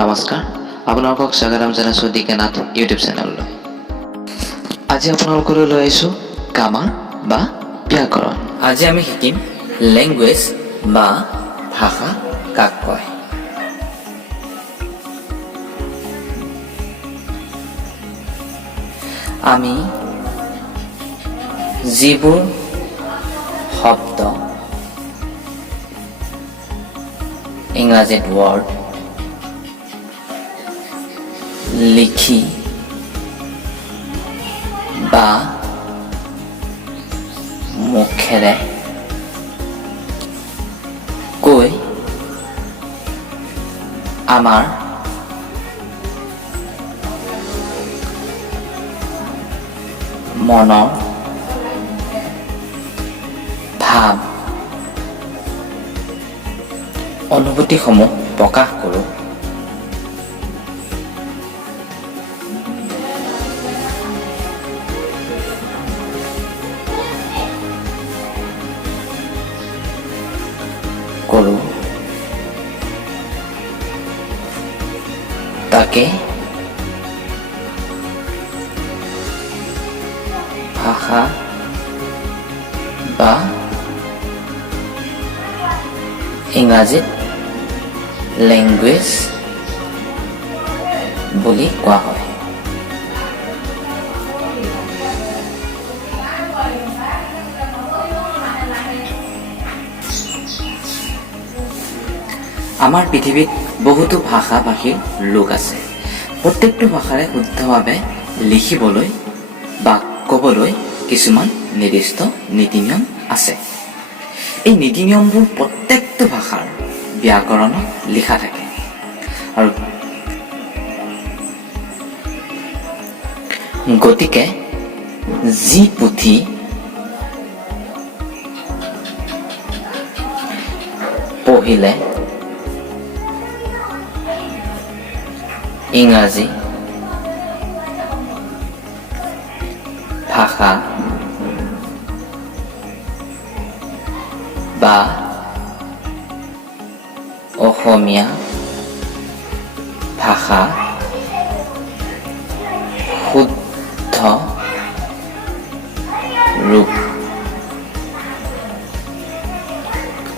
নমস্কাৰ আপোনালোকক স্বাগতম জনাইছোঁ ডিকেনাথ ইউটিউব চেনেললৈ। আজি আপোনালোকলৈ লৈ আহিছোঁ গ্ৰামাৰ বা ব্যাকৰণ। আজি আমি শিকিম লেংগুৱেজ বা ভাষা কাক কয়। আমি যিবোৰ শব্দ ইংৰাজীত ৱৰ্ড লিখি বা মুখেৰে কৈ আমাৰ মনৰ ভাৱ অনুভূতিসমূহ প্ৰকাশ কৰোঁ। তাকে ভাষা বা ইংৰাজীত লেংগুৱেজ বুলি কোৱা হয়। আমাৰ পৃথিৱীত বহুতো ভাষা-ভাষীৰ লোক আছে। প্ৰত্যেকটো ভাষাৰে শুদ্ধভাৱে লিখিবলৈ বা ক'বলৈ কিছুমান নিৰ্দিষ্ট নীতি নিয়ম আছে। এই নীতি নিয়মবোৰ প্ৰত্যেকটো ভাষাৰ ব্যাকৰণত লিখা থাকে আৰু গতিকে যি পুথি পঢ়িলে ইংৰাজী ভাষা বা অসমীয়া ভাষা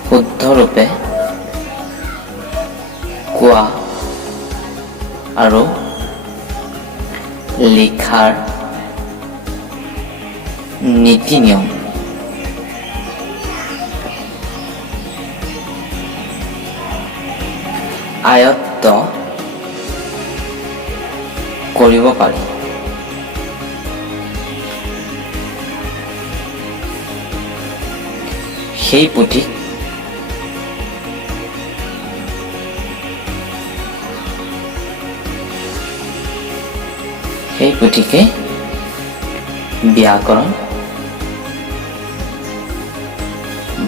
শুদ্ধৰূপে কোৱা আৰু লিখাৰ নীতি নিয়ম আয়ত্ত কৰিব পাৰি। সেই পুথিকে ব্যাকৰণ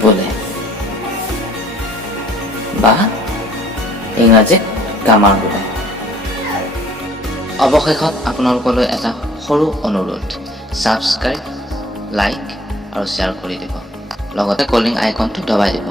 বোলে বা ইংৰাজীত গ্ৰামাৰ বোলে। অৱশেষত আপোনালোকলৈ এটা সৰু অনুৰোধ, ছাবস্ক্ৰাইব, লাইক আৰু শ্বেয়াৰ কৰি দিব, লগতে কলিং আইকনটো দবাই দিব।